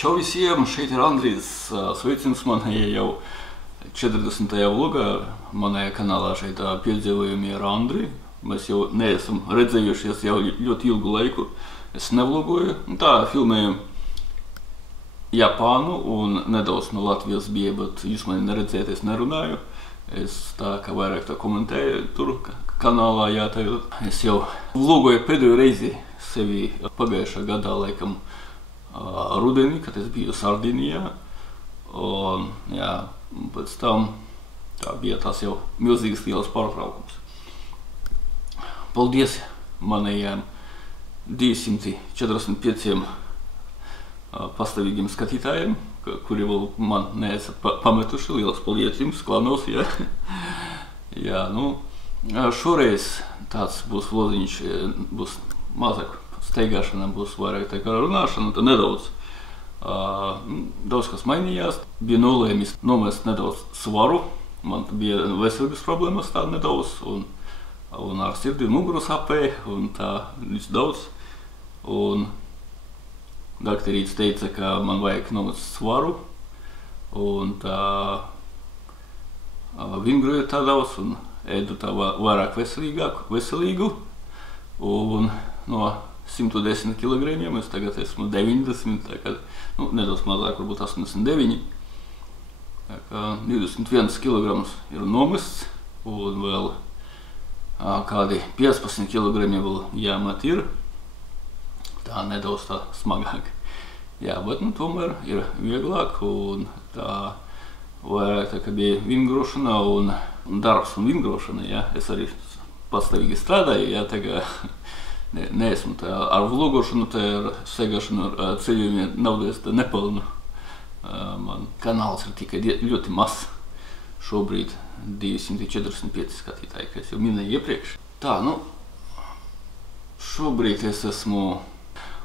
Čau visiem, šeit ir Andrijs. Sveicins manējā jau 40. vlogā. Manējā kanālā šeit piedzīvojumi ar Andriju. Mēs jau neesam redzējušies jau ļoti ilgu laiku. Es nevlogoju. Tā filmēju Japānu un nedaudz no Latvijas bija, bet jūs mani neredzējat, es nerunāju. Es tā kā vairāk tā komentēju tur kanālā, jā, tagad es jau vlogoju pēdējo reizi sevi pagājušā gadā, laikam, rudenī, kad es biju Sardinijā. Un, jā, pēc tam tā bija tas jau milzīgs liels pārtraukums. Paldies manējiem 245 pastāvīgiem skatītājiem, kuri vēl man neesat pametuši. Liels paldies jums, klanos, jā. Jā, nu, šoreiz tāds būs vloziņš, būs mazāk steigāšana, būs vairāk tā kā runāšana, tad nedaudz. Daudz kas mainījās, bija nolēmis nomest nedaudz svaru, man bija veselības problēmas tā nedaudz, un ar sirdi muguru sāpēja, un tā viss daudz. Un doktorīts teica, ka man vajag nomest svaru, un tā vingroju tā daudz, un ēdu tā vairāk veselīgu, un no 110 kilogramiem es tagad esmu 90, tā kā, nu, nedaudz mazāk, varbūt 89. Tā kā 21 kilograms ir nomests, un vēl kādi 15 kilogrami vēl jāmet ir. Tā nedaudz tā smagāk. Jā, bet nu tomēr ir vieglāk, un tā vairāk tā kā bija vingrošana un darbs un vingrošana, jā. Es arī pastāvīgi strādāju, jā, tā kā neesmu tā ar vlogošanu, tā ar segāšanu, ar ceļojumiem naudas tā nepelnu. Man kanāls ir tikai ļoti mazs. Šobrīd 245 skatītāji, kā es jau minēju iepriekš. Tā, nu, šobrīd es esmu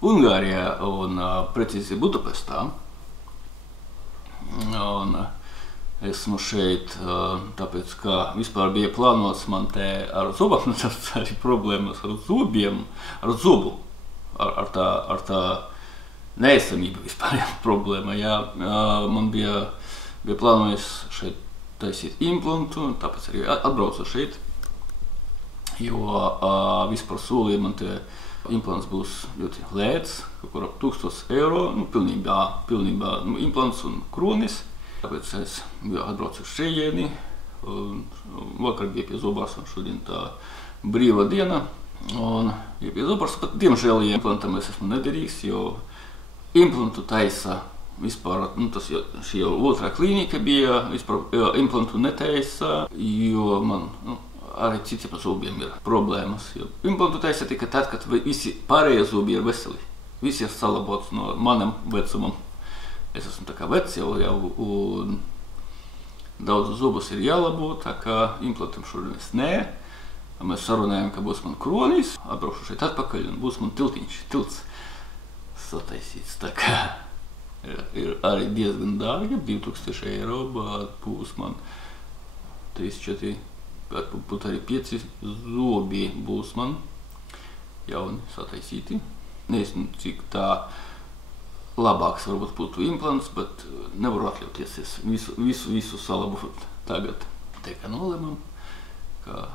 Ungārijā un precīzi Budapestā. Un esmu šeit, tāpēc, ka vispār bija plānots man te ar zobām, tas arī problēmas ar zobiem, ar zobu, ar tā neesamība vispār problēma, jā. Man bija plānojis šeit taisīt implantu, tāpēc arī atbraucu šeit, jo vispār solīja man te implants būs ļoti lēts, kaut kur ap 1000 eiro, nu, pilnībā implants un kronis. Tāpēc es biju atbraucu šejieni, vakar bija pie zobārsta, šodien tā brīva diena, un bija pie zobārsta, pat diemžēl implantam es esmu nederīgs, jo implantu taisa vispār, nu, tas šī jau otrā klīnika bija, vispār implantu netaisa, jo man, nu, arī citiem zobiem ir problēmas. Implantu taisa tikai tad, kad visi pārējie zobi ir veseli. Visi ir salabots no manam vecumam. Es esmu tā kā vecs jau, un daudz zobus ir jālabo, tā kā implantam šodien es nē. Mēs sarunājam, ka būs man kronis, atbraukšu šeit atpakaļ, un būs man tilts sataisīts. Tā kā ir arī diezgan dārgi, 2000 eiro, bet būs man 3-4, būt arī 5 zobi būs man jauni sataisīti. Nezinu, cik tā labāks varbūt būtu implants, bet nevaru atļauties es visu salabot tagad. Tā kā nolēmam, ka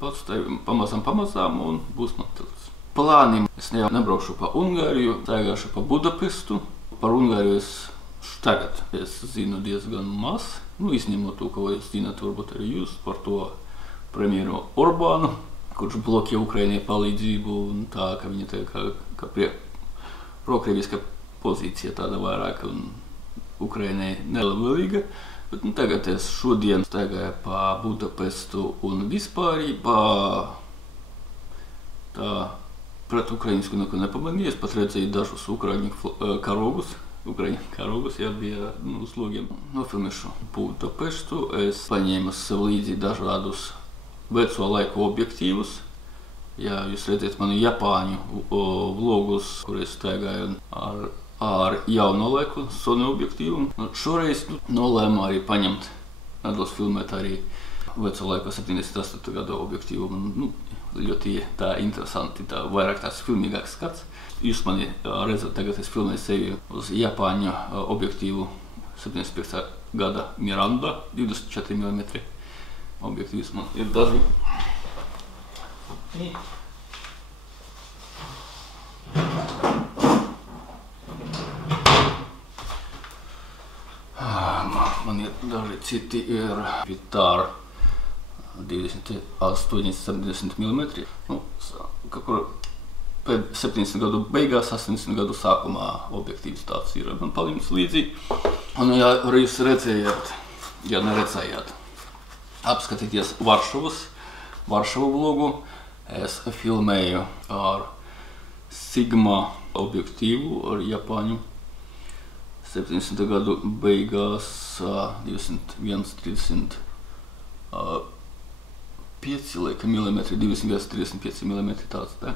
pats pamazām un būs man tilts. Plānim es nebraukšu pa Ungāriju, staigāšu pa Budapestu. Par Ungāriju tagad es zinu diezgan maz. Nu, izņemot to, ko jūs zināt, varbūt arī jūs par to premjeru Orbānu, kurš bloķē Ukrainai palīdzību, un tā, ka viņa tā kā prokrieviska pozīcija tāda vairāk, un Ukrainai nelabvēlīga. Bet nu, tagad es šodien staigāju pa Budapestu un vispārībā tā pret ukrainisku neko nepamanīju. Es pat redzēju dažus ukraiņu karogus. Jā, bija uz logiem. Nofilmēšu Budapestu. Es paņēmu sev līdzi dažādus veco laiku objektīvus. Jā, jūs redzēt manu Japāņu vlogus, kur es staigāju ar jauno laiku Sony objektīvu. Šoreiz nolēmu arī paņemt, nedaudz filmēt arī veco laiku 78. gada objektīvu. Nu, ļoti tā interesanti, tā vairāk tās filmīgāks skats. Jūs mani redzat, tagad es filmēju sevi uz Japāņu objektīvu 75. gada Miranda 24 mm objektīvs man ir daži. Man ir daži citi ir Vitāra 80 mm. Nu, kaut kur pēc 70 gadu beigās, 80 gadu sākumā objektīvs tāds ir man palicis līdzi. Un ja jūs redzējāt, ja neredzējāt, apskatieties Varšavu vlogu. Es filmēju ar Sigma objektīvu ar Japāņu 70 gadu beigās 235 mm, 235 mm tāds te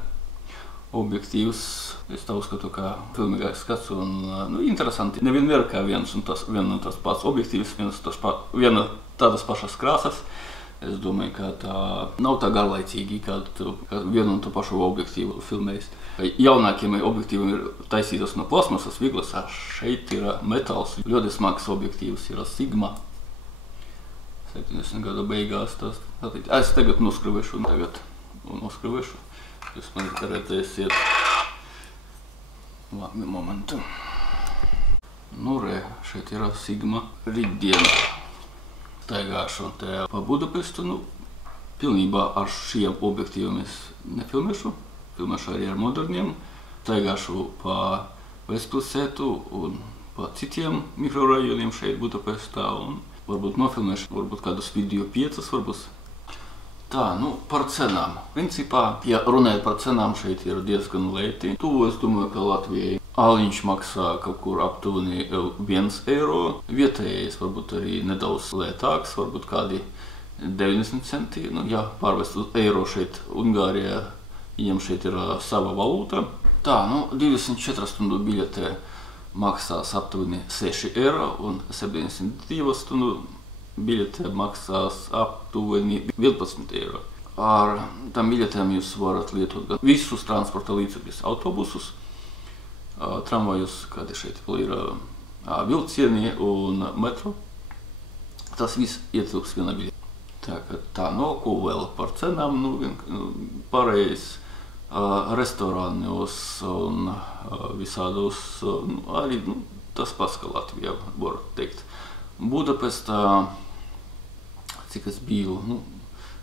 objektīvs. Es tā uzskatu, kā filmīgāks skats un interesanti. Nevienmēr kā viens un tas pats objektīvs, viena tādas pašas krāsas. Es domāju, ka tā nav tā garlaicīgi, kā vienu un to pašu objektīvu filmējis. Jaunākiem objektīviem ir taisītas no plasmasas viglas, šeit ir metāls. Ļoti smags objektīvs ir Sigma. 70 gadu beigās tas. Es tagad noskrivēšu un noskrivēšu. Jūs man redzēsiet. Labi, momentu. Nu, šeit ir Sigma. Rītdien staigāšu te pa Budapestu. Pilnībā ar šiem objektīviem es nefilmēšu. Filmēšu arī ar moderniem. Staigāšu pa Vestpilsētu un pa citiem mikrorajoniem šeit Budapestā. Un varbūt nofilmēšu, varbūt kādus video 5, varbūt. Tā, par cenām. Principā, ja runājot par cenām, šeit ir diezgan lēti. Es domāju, ka Latvijai aliņš maksā kaut kur aptuveni 1 eiro. Vietējais varbūt arī nedaudz lētāks, varbūt kādi 90 centi. Ja pārvest uz eiro šeit Ungārijā, viņam šeit ir sava valūta. Tā, 24 stundu biļete maksās aptuveni 6 eiro un 72 stundu biļete maksās aptuveni 11 eiro. Ar tām biļetēm jūs varat lietot visus transporta līdzekļus, autobusus, tramvajus, kādi šeit ir vilcieni un metro. Tas viss ietilps vienā biļetē. Tā, ko vēl par cenām, pareiz restorānos un visādos, arī tas pats, ka Latvijā var teikt. Budapestā, cik es biju,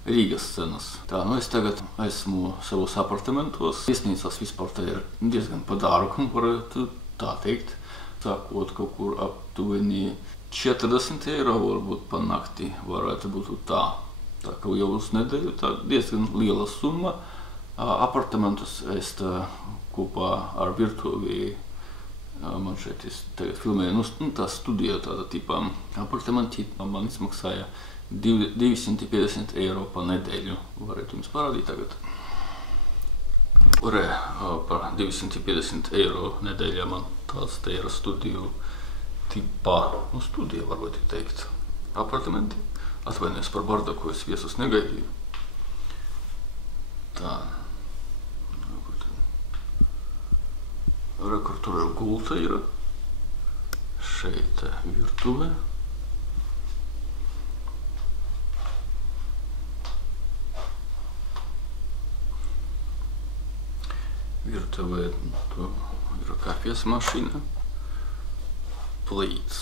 Rīgas cenas. Tā, es tagad esmu savos apartamentos. Viesnīcās vispār tā ir diezgan pa dārgu, varētu tā teikt. Sākot kaut kur aptuveni 40 eiro, varbūt pa nakti varētu būt tā. Tā kā jau uz nedēļu, tā diezgan liela summa. Apartamentus es kopā ar virtuvi, man šeit tagad filmēju, tā studija tāda tipā apartamenti, man izmaksāja 250 eiro pa nedēļu. Varētu jums parādīt tagad. Par 250 eiro nedēļā man tāds te ir studiju tipā, studija varbūt teikt, apartamenti. Atvainojos par bardaku, es viesus negaidīju. Tā. Tur ir gulta ir. Šeit virtuve. Virtuvē ir kafijas mašīna. Plīts.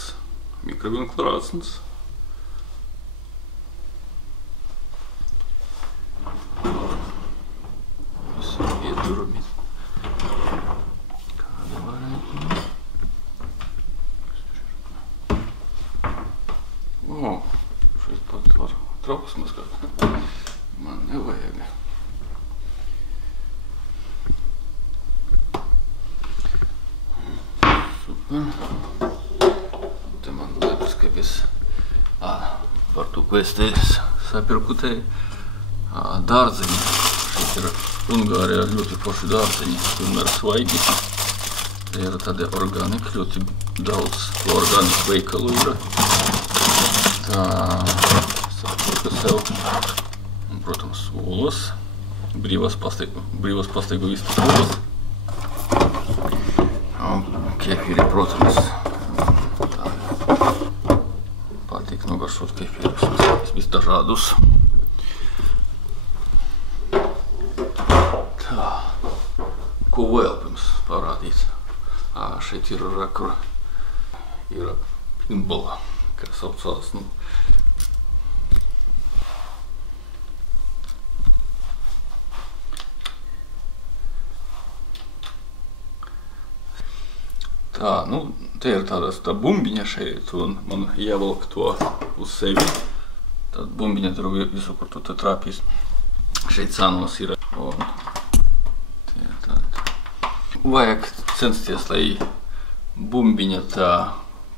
Mikrovienklārāsns. Visi iedurumi. Šeit pat var trauks mazgāt. Man nevajag. Super. Te man liekas, ka es par to, ko es te sapirku te dārzeņi. Šeit ir Ungārijā ļoti forši dārzeņi, tomēr svaigi. Te ir tādi organiki, ļoti daudz organiku veikalu ir. Tā, sapirka sev, un, protams, olas. brīvās pastaigu vistas. Kefīri, protams, patīk nogaršot kefīrus, visdažādus. Tā, ko vēl pirms parādīt? Šeit ir rakura, ir pinbola, kā saucās, Tā, te ir tā bumbiņa šeit, un man jāvelk to uz sevi. Tad bumbiņa tur visu, kur tu te trāpīs. Šeit sānos ir. Un tie ir tādi. Vajag censties, lai bumbiņa tā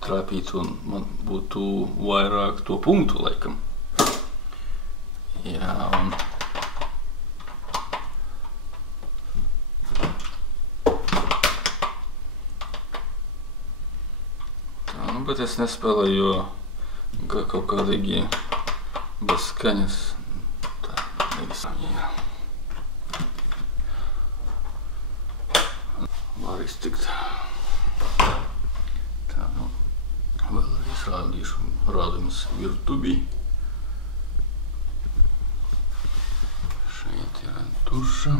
trāpītu, un man būtu vairāk to punktu, laikam. Jā, un bet es nespēlēju, jo kaut kādīgi bez skaņas. Tā, nevis. Var iztikt. Tā, vēlreiz rādījumus virtuvī. Šeit ir duša.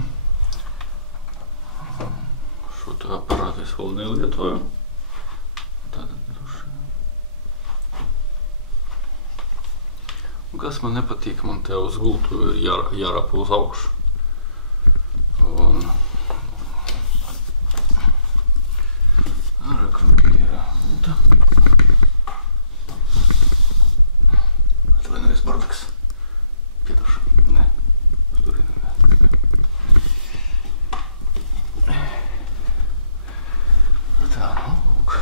Šo tā aparātu es vēl nelietoju. Tātad duša. Kas man nepatīk, man te uz gultu ir jārāpa uz augšu. Un kur ir gulta. Atvainojies, bardaks. Piedošu. Nē, uz turien. Tā, lūk.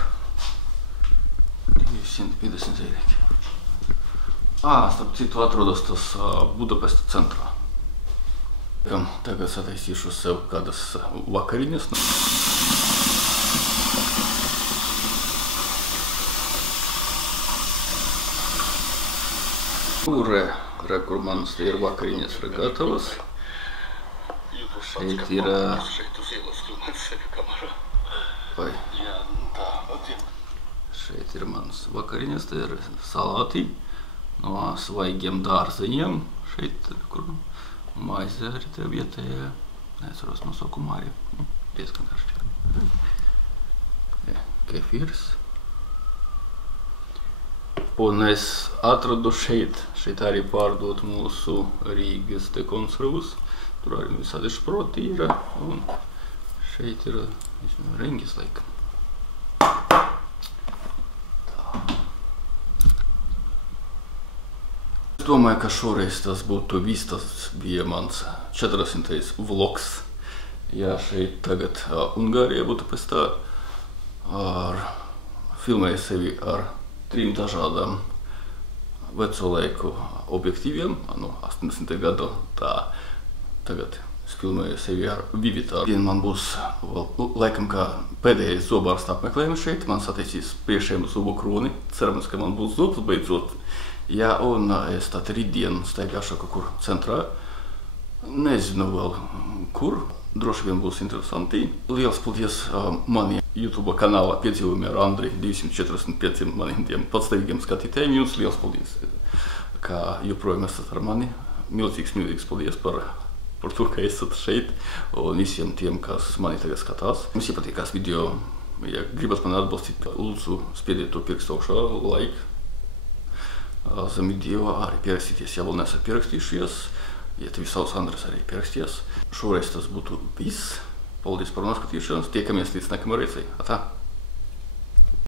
250 eirīgi. Starp citu atrodas tas Budapesta centrā. Tagad sataisīšu sev kādas vakariņas. Re, kur manas te ir vakariņas gatavas. Šeit ir... Šeit ir manas vakariņas, te ir salāti. No svaigiem dārzeņiem, šeit, kur maize arī te vietējā, neatceros nosaukumā arī, diezgan garšķīgi. Kefīrs. Un es atradu šeit arī pārdot mūsu Rīgas te konservus, tur arī visādi šproti ir, un šeit ir ringis laikam. Es domāju, ka šoreiz tas būtu viss, tas bija mans 400. vlogs. Jā, šeit tagad Ungārija, Budapestā, filmēju sevi ar 3 dažādām veco laiku objektīviem, 80. gadu, tagad es filmēju sevi ar Vivita. Man būs laikam kā pēdējais zobārsta apmeklējums šeit, man sataisīs priekšējumu zubu kroni, cerams, ka man būs zobs beidzot. Jā, un es tad rītdien staigāšu kaut kur centrā. Nezinu vēl kur. Droši vien būs interesanti. Liels paldies mani YouTube kanāla piedzīvojumi ar Andri 245 maniem patstāvīgiem skatītājiem. Jums liels paldies, ka joprojām esat ar mani. Milzīgs paldies par to, ka esat šeit. Un visiem tiem, kas mani tagad skatās. Jums iepatīkās video. Ja gribat mani atbalstīt, lūdzu spiediet to pirkstu augšā, like. Zem video arī pierakstīties, ja vēl nesat pierakstījušies. Ja tevi sauc Andris, arī pieraksties. Šoreiz tas būtu viss. Paldies par noskatīšanos. Tiekamies līdz nākamajai reizei. Atā!